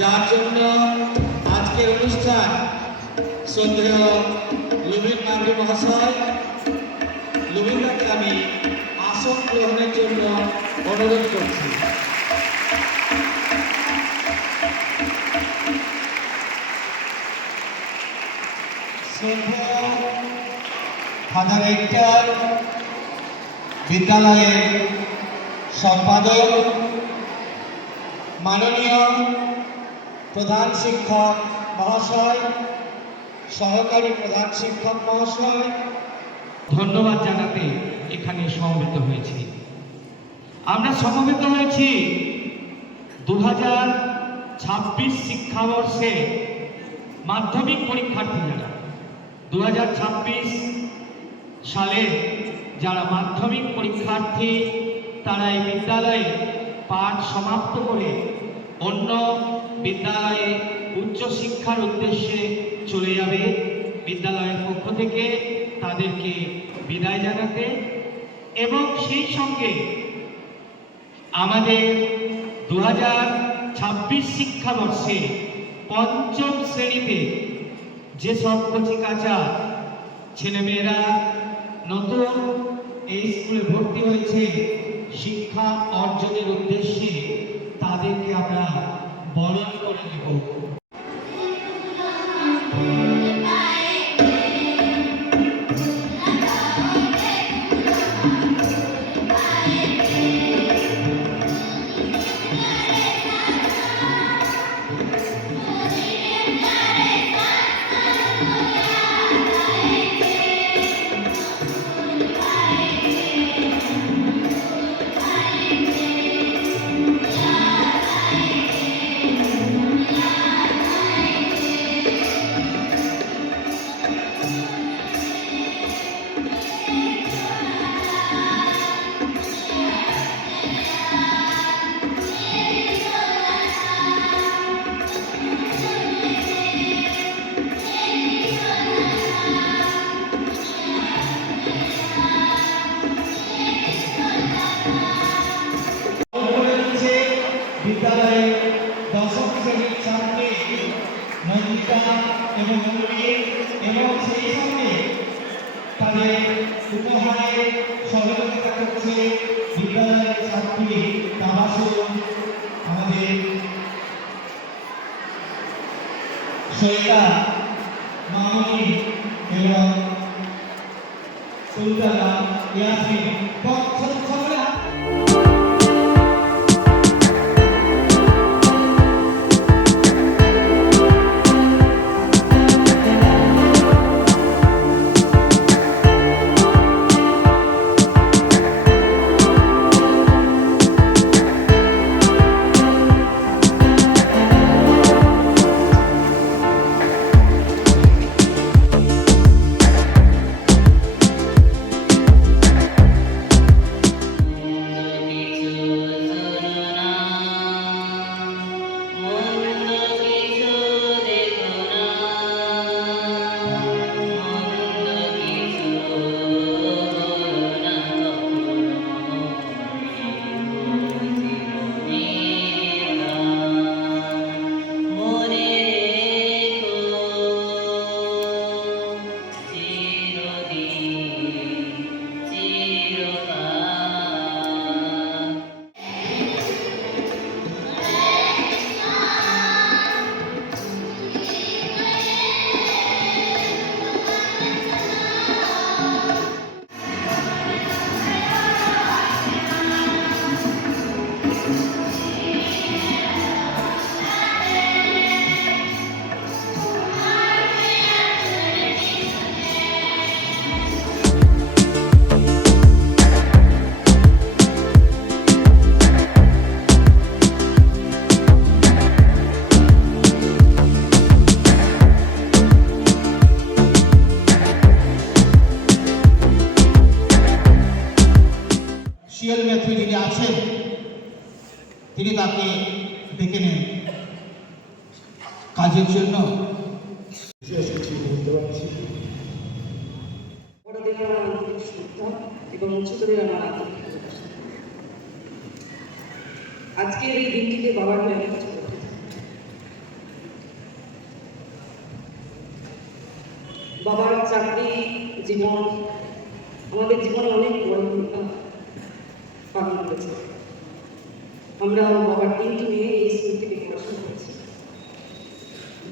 যার জন্য আজকের অনুষ্ঠান শ্রদ্ধেয় লুবিন মান্ডি মহাশয়, লুবিনদাকে আমি আসন গ্রহণের জন্য অনুরোধ করছি। ফাদার রেক্টর, বিদ্যালয়ের সম্পাদক, মাননীয় প্রধান শিক্ষক মহাশয়, সহকারী প্রধান শিক্ষক মহাশয়, ধন্যবাদ জানাতে এখানে সমবেত হয়েছি। আমরা সমবেত হয়েছি 2026 শিক্ষাবর্ষে মাধ্যমিক পরীক্ষার্থী যারা 2026 সালে যারা মাধ্যমিক পরীক্ষার্থী তারা এই বিদ্যালয়ে পাঠ সমাপ্ত করে অন্য বিদ্যালয়ে উচ্চশিক্ষার উদ্দেশ্যে চলে যাবে। বিদ্যালয়ের পক্ষ থেকে তাদেরকে বিদায় জানাতে এবং সেই সঙ্গে আমাদের 2026 শিক্ষাবর্ষে পঞ্চম শ্রেণীতে যেসব কচিকাঁচা ছেলেমেয়েরা নতুন এই স্কুলে ভর্তি হয়েছে শিক্ষা অর্জনের উদ্দেশ্যে তাদেরকে আমরা বরণ করে দেব। বিদ্যালয়ে দশম শ্রেণীর ছাত্রী নন্দিতা এবং এবং সেই সঙ্গে তাদের উপহারে সহযোগিতা করছে বিদ্যালয়ের ছাত্রী তাবাসুম, আমাদের সৈয়দা মামনি এবং সুলতানা ইয়াসমিন। যিনি আছেন তিনি তাকে ডেকে নেন কাজের জন্য। আজকের এই দিনটিকে বাবার হয়ে বাবার চাকরি জীবন আমাদের জীবনে অনেক বড় ভূমিকা পালন করেছে। আমরা বাবার 3টি মেয়ে এই স্কুল থেকে পড়াশোনা করেছি।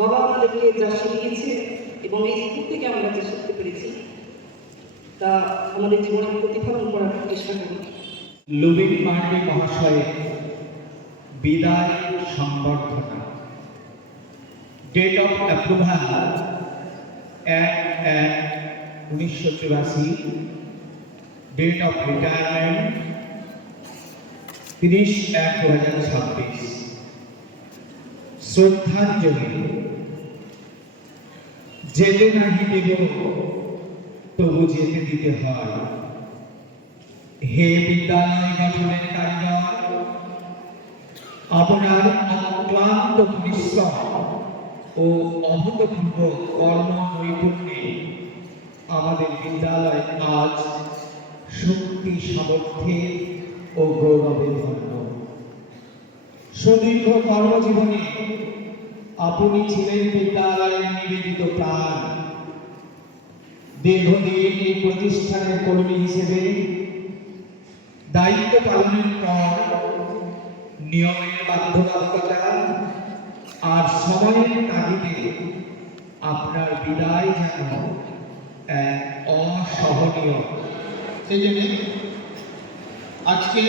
বাবা আমাদেরকে যা শিখিয়েছে এবং এই স্কুল থেকে আমরা যা শিখতে পেরেছি তা আমাদের জীবনের প্রতিফলন করার চেষ্টা করি। লুবিন পান্ডে মহাশয়ের বিদায় সংবর্ধনা। Date of approval 1/1/1984। Date of retirement 30/1/2026। শ্রদ্ধাঞ্জলি। যেতে নাহি দেব তবু যেতে দিতে হয়। হে বিদ্যালয় গঠনের কারিগর, আপনার অক্লান্ত পরিশ্রম ও অভূতপূর্ব কর্ম নৈপুণ্যে আমাদের বিদ্যালয় আজ শক্তি সামর্থ্যের ও গৌরবের ধন্য। সুদীর্ঘ কর্মজীবনে আপনি ছিলেন বিদ্যালয়ের নিবেদিত প্রাণ। দীর্ঘদিন এই প্রতিষ্ঠানের কর্মী হিসেবে দায়িত্ব পালনের পর নিয়মের বাধ্যবাধকতা আর সময়ের তাগিদে আপনার বিদায় যেন এক অসহনীয়। সেই জন্য আজকে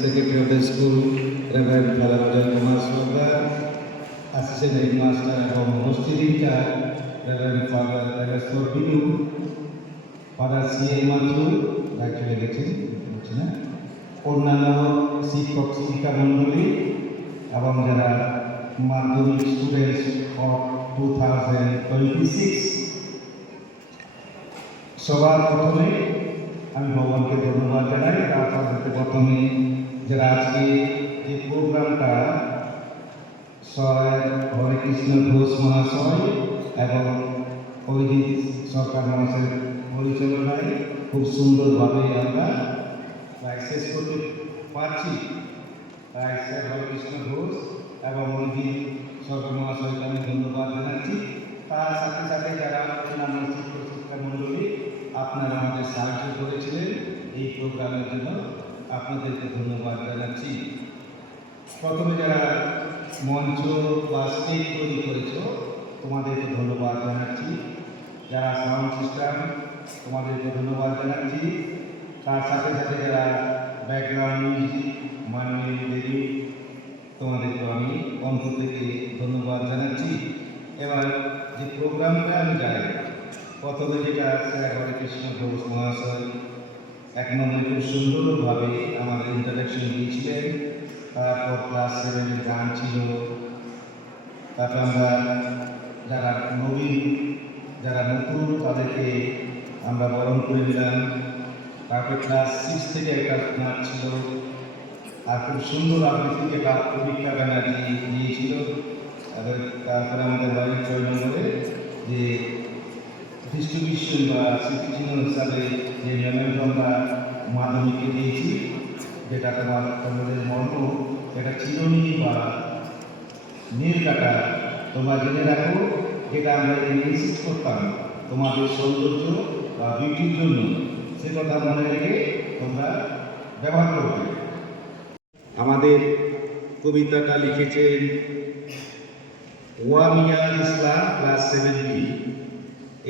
Secretary of the school, Reverend Father Rajan Kumar Swadar, Assistant Headmaster এবং hostel incharge Reverend Father Erestor Binu, Father C.A. Mathu, দায়িত্ব লেগেছেন বলছি না, অন্যান্য শিক্ষক শিক্ষিকা মণ্ডলী এবং যারা মাধ্যমিক স্টুডেন্টস অফ 2026 সবার প্রথমে আমি ভগবানকে ধন্যবাদ জানাই। তারপর প্রথমে যারা আজকে যে প্রোগ্রামটা হরে কৃষ্ণ ঘোষ মহাশয় এবং অভিজিৎ সরকার মহাশয়ের পরিচালনায় খুব সুন্দরভাবে আমরা প্রায় শেষ করতে পারছি। তাই স্যার হরে কৃষ্ণ ঘোষ এবং অভিজিৎ সরকার মহাশয়কে আমি ধন্যবাদ জানাচ্ছি। তার সাথে সাথে যারা অন্যান্য শিক্ষক শিক্ষা মণ্ডলী আপনারা আমাদের সাহায্য করেছিলেন এই প্রোগ্রামের জন্য, আপনাদেরকে ধন্যবাদ জানাচ্ছি। প্রথমে যারা মঞ্চ বা স্টেজ তৈরি করেছ তোমাদেরকে ধন্যবাদ জানাচ্ছি। যারা সাউন্ড সিস্টেম তোমাদেরকে ধন্যবাদ জানাচ্ছি। তার সাথে সাথে যারা ব্যাকগ্রাউন্ড মিউজিক মাননীয় দেবী তোমাদেরকে আমি অন্তর থেকে ধন্যবাদ জানাচ্ছি। এবার যে প্রোগ্রামটা আমি যাই, প্রথমে যেটা স্যার হরে কৃষ্ণ ঘোষ মহাশয় 1 নম্বরে খুব সুন্দরভাবে আমাদের ইন্ট্রোডাকশন দিয়েছিলেন। তারপর ক্লাস 7-এর গান ছিল। তারপর আমরা যারা নবীন যারা নতুন তাদেরকে আমরা বরণ করে নিলাম। তারপর ক্লাস 6 থেকে একটা নাচ ছিল। আর খুব সুন্দর আবৃত্তিকে পরীক্ষা ব্যানার্জি দিয়েছিল। তারপরে আমাদের বাড়ির 6 নম্বরে যে ডিস্ট্রিবিউশন বা স্মৃতিচিহ্ন হিসাবে যে মেমেন্ট আমরা মাধ্যমিককে দিয়েছি, যেটা তোমাদের মর্ম এটা চিরুনি বা নীল কাটা তোমরা জেনে রাখো, যেটা আমরা ইনসিস্ট করতাম তোমাদের সৌন্দর্য বা বিউটির জন্য, সে কথা মনে রেখে তোমরা ব্যবহার করবে। আমাদের কবিতাটা লিখেছেন ওয়ামিয়া ইসলাম, ক্লাস 7B।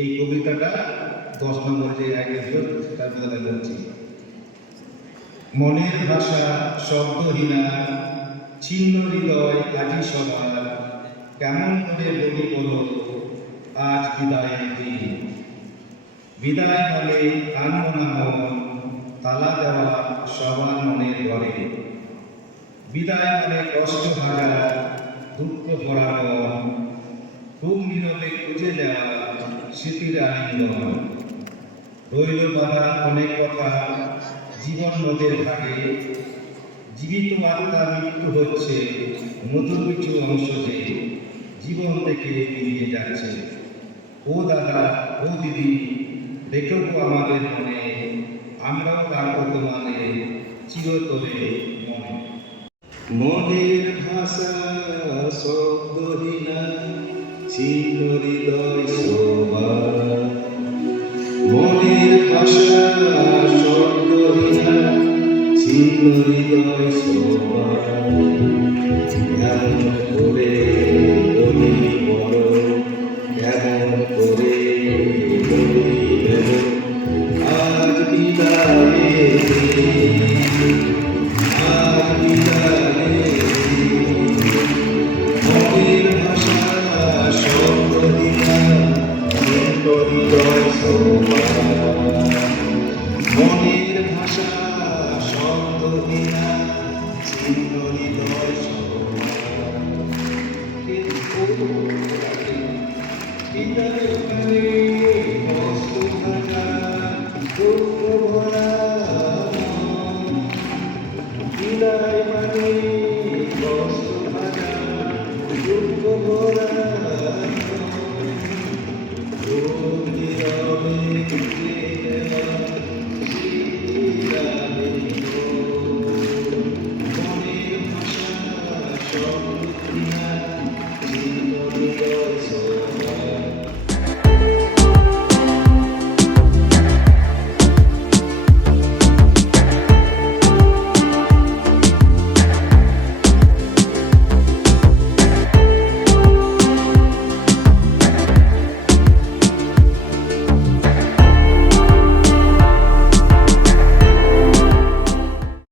এই কবিতাটা 10 নম্বরে যে আগে দিল সেটার কথা বলছি। মনের ভাষা শব্দহীনা, ছিন্ন হৃদয় আজি সবার, কেমন করে বলি বলো আজ বিদায়ের দিন। বিদায় বলে কান্দ না মন, তালা দেওয়া সবার মনের ঘরে। বিদায় বলে কষ্ট হাজার, দুঃখ ভরা মন, খুব নীরবে খুঁজে দেওয়া স্মৃতির আলিঙ্গন। রইল বাধা অনেক কথা জীবন নদের ঘাটে, জীবিত আত্মা মৃত্যু হচ্ছে, নতুন কিছু অংশ যে জীবন থেকে বেরিয়ে যাচ্ছে। ও দাদা, ও দিদি, দেখো আমাদের মনে, আমরাও রাখবো তোমাদের চিরতরে মনে। মনের ভাষা শব্দহীনা ছিল হৃদয় শোভা, মনের ভাষা শব্দহীনা ছিল হৃদয় শোভা, এমন করে বলি বলো